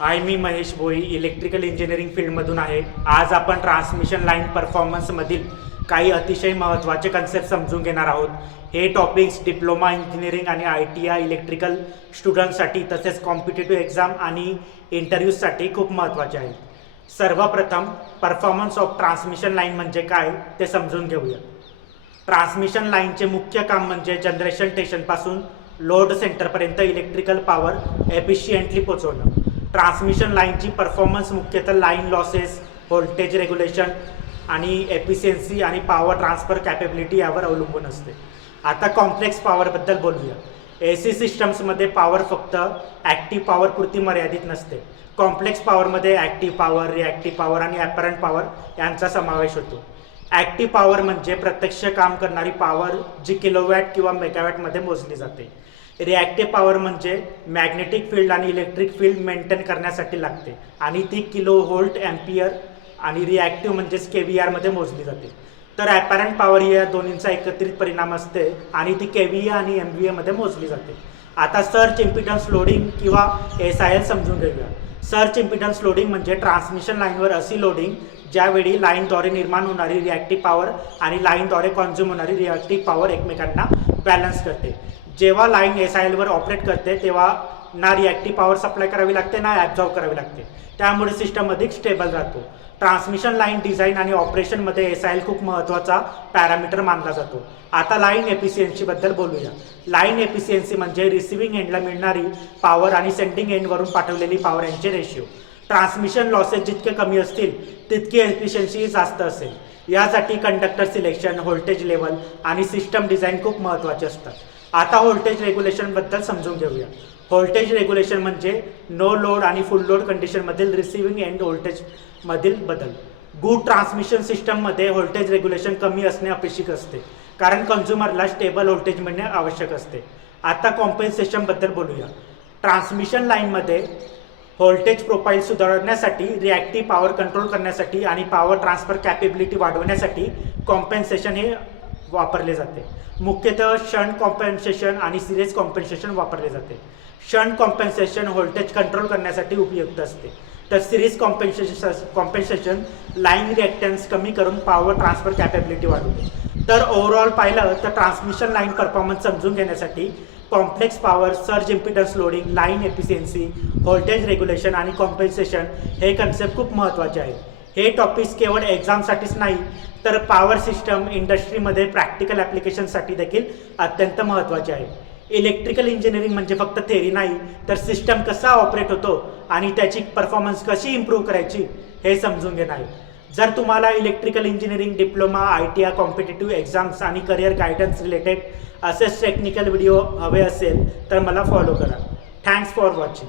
हाय, मी महेश भोई electrical engineering फील्डमधून आहे. आज आपण ट्रान्समिशन लाईन परफॉर्मन्समधील काही अतिशय महत्त्वाचे कन्सेप्ट समजून घेणार आहोत. हे टॉपिक्स डिप्लोमा इंजिनिअरिंग आणि ITI इलेक्ट्रिकल स्टुडंट्ससाठी तसेच कॉम्पिटेटिव्ह एक्झाम आणि इंटरव्ह्यूजसाठी खूप महत्त्वाचे आहेत. सर्वप्रथम परफॉर्मन्स ऑफ ट्रान्समिशन लाईन म्हणजे काय ते समजून घेऊया. ट्रान्समिशन लाईनचे मुख्य काम म्हणजे जनरेशन स्टेशनपासून लोड सेंटरपर्यंत इलेक्ट्रिकल पॉवर एफिशियंटली पोहोचवणं. ट्रान्समिशन लाईनची परफॉर्मन्स मुख्यतः लाईन लॉसेस, व्होल्टेज रेग्युलेशन आणि एफिशियन्सी आणि पॉवर ट्रान्सफर कॅपेबिलिटी यावर अवलंबून असते. आता कॉम्प्लेक्स पॉवरबद्दल बोलूया. AC सिस्टम्समध्ये पॉवर फक्त ॲक्टिव्ह पॉवरपुरती मर्यादित नसते. कॉम्प्लेक्स पॉवरमध्ये ॲक्टिव्ह पॉवर, रिॲक्टिव्ह पॉवर आणि ॲपरंट पॉवर यांचा समावेश होतो. ॲक्टिव्ह पॉवर म्हणजे प्रत्यक्ष काम करणारी पॉवर जी किलोवॅट किंवा मेगावॅटमध्ये मोजली जाते. रिॲक्टिव्ह पॉवर म्हणजे मॅग्नेटिक फील्ड आणि इलेक्ट्रिक फील्ड मेंटेन करण्यासाठी लागते आणि ती किलो व्होल्ट ॲम्पियर आणि रिॲक्टिव्ह म्हणजेच KVAR मध्ये मोजली जाते. तर ॲपरंट पॉवर या दोन्हींचा एकत्रित परिणाम असते आणि ती KVA आणि MVA मध्ये मोजली जाते. आता सर्ज इम्पिडन्स लोडिंग किंवा SIL समजून घेऊया. सर्ज इम्पिडन्स लोडिंग म्हणजे ट्रान्समिशन लाईनवर अशी लोडिंग ज्यावेळी लाईनद्वारे निर्माण होणारी रिॲक्टिव्ह पॉवर आणि लाईनद्वारे कॉन्झ्युम होणारी रिॲक्टिव्ह पॉवर एकमेकांना बॅलन्स करते. जेव्हा लाईन SIL वर ऑपरेट करते तेव्हा ना रिॲक्टिव्ह पॉवर सप्लाय करावी लागते ना ॲब्झॉर्ब करावी लागते. त्यामुळे सिस्टम अधिक स्टेबल राहतो. ट्रान्समिशन लाईन डिझाईन आणि ऑपरेशनमध्ये SIL खूप महत्त्वाचा पॅरामीटर मानला जातो. आता लाईन एफिशियन्सीबद्दल बोलूया. लाईन एफिशियन्सी म्हणजे रिसिव्हिंग एंडला मिळणारी पॉवर आणि सेंडिंग एंडवरून पाठवलेली पॉवर यांचे रेशिओ. ट्रान्समिशन लॉसेस जितके कमी असतील तितकी एफिशियन्सी जास्त असेल. यासाठी कंडक्टर सिलेक्शन, व्होल्टेज लेवल आणि सिस्टम डिझाईन खूप महत्त्वाचे असतात. आता व्होल्टेज रेग्युलेशनबद्दल समजून घेऊया. व्होल्टेज रेग्युलेशन म्हणजे नो लोड आणि फुल लोड कंडिशनमधील रिसिव्हिंग एंड व्होल्टेजमधील बदल. गुड ट्रान्समिशन सिस्टममध्ये व्होल्टेज रेग्युलेशन कमी असणे अपेक्षित असते कारण कन्झ्युमरला स्टेबल व्होल्टेज मिळणे आवश्यक असते. आता कॉम्पेन्सेशनबद्दल बोलूया. ट्रान्समिशन लाईनमध्ये व्होल्टेज प्रोफाईल सुधारण्यासाठी, रिॲक्टिव्ह पॉवर कंट्रोल करण्यासाठी आणि पॉवर ट्रान्सफर कॅपेबिलिटी वाढवण्यासाठी कॉम्पेन्सेशन हे वापरले जाते. मुख्यतः शंट कॉम्पेन्सेशन आणि सिरीज कॉम्पेन्सेशन वापरले जाते. शंट कॉम्पेन्सेशन व्होल्टेज कंट्रोल करण्यासाठी उपयुक्त असते तर सिरीज कॉम्पेन्सेशन लाईन रिॲक्टन्स कमी करून पॉवर ट्रान्सफर कॅपेबिलिटी वाढवते. तर ओव्हरऑल पाहिलं तर ट्रान्समिशन लाईन परफॉर्मन्स समजून घेण्यासाठी complex power, surge impedance loading, line efficiency, voltage regulation आणि कॉम्पेन्सेशन हे कन्सेप्ट खूप महत्त्वाचे आहेत. हे टॉपिक्स केवळ एक्झामसाठीच नाही तर पॉवर सिस्टम इंडस्ट्रीमध्ये प्रॅक्टिकल ॲप्लिकेशनसाठी देखील अत्यंत महत्त्वाचे आहे. इलेक्ट्रिकल इंजिनिअरिंग म्हणजे फक्त थेअरी नाही तर सिस्टम कसा ऑपरेट होतो आणि त्याची परफॉर्मन्स कशी इम्प्रूव्ह करायची हे समजून घेणं आहे. जर तुम्हाला electrical engineering, diploma, ITI competitive exams आणि करिअर गायडन्स रिलेटेड असेच टेक्निकल व्हिडिओ हवे असेल तर मला फॉलो करा. Thanks for watching.